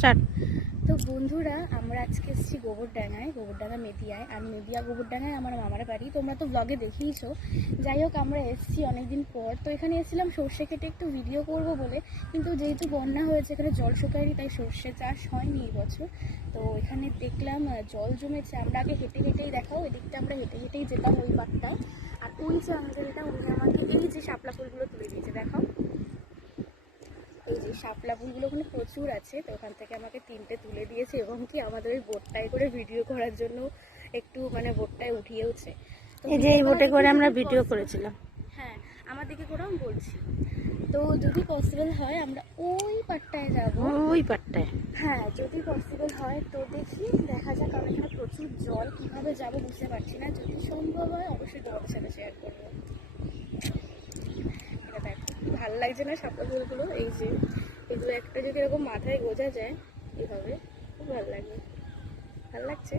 Start. তো বন্ধুরা, আমরা আজকে এসেছি গোবরডাঙ্গা মেদিয়ায়। আর মেদিয়া গোবরডাঙ্গায় আমার মামার বাড়ি, তোমরা তো ব্লগে দেখিয়েছো। যাই হোক, আমরা এসেছি অনেকদিন পর। তো এখানে এসেছিলাম সর্ষে কেটে একটু ভিডিও করব বলে, কিন্তু যেহেতু বন্যা হয়েছে এখানে জল শুকায়নি, তাই সর্ষে চাষ হয়নি এই বছর। তো এখানে দেখলাম জল জমেছে। আমরা আগে হেঁটে হেঁটেই দেখাও, এদিকটা আমরা হেঁটে হেঁটেই যেতাম ওই পাটটা। আর ওই যে আঙ্কেলটা, উনি আমাকে এই যে শাপলা ফুলগুলো তুলে দিয়েছে, দেখাও। এই যে শাপলা ফুলগুলো ওখানে প্রচুর আছে, তো ওখান থেকে আমাকে 3টে তুলে দিয়েছে, এবং কি আমাদের ওই বোটটায় করে ভিডিও করার জন্য একটু বোটটায় উঠিয়েওছে। তো এই যে এই বোটে করে আমরা ভিডিও করেছিলাম। হ্যাঁ, আমার দিকে করে আমি বলছি। তো যদি পসিবল হয় আমরা ওই পাটটায় যাবো। ওই পাটটায় হ্যাঁ, যদি পসিবল হয় তো দেখি, দেখা যাক। কারণ এখানে প্রচুর জল, কিভাবে যাবো বুঝতে পারছি না। যদি সম্ভব হয় অবশ্যই তোমাদের সাথে শেয়ার করবো। ভাল লাগছে না শাপলা ফুলগুলো? এই যে এগুলো একটা যদি এরকম মাথায় গোজা যায় এভাবে, খুব ভালো লাগবে। ভাল লাগছে।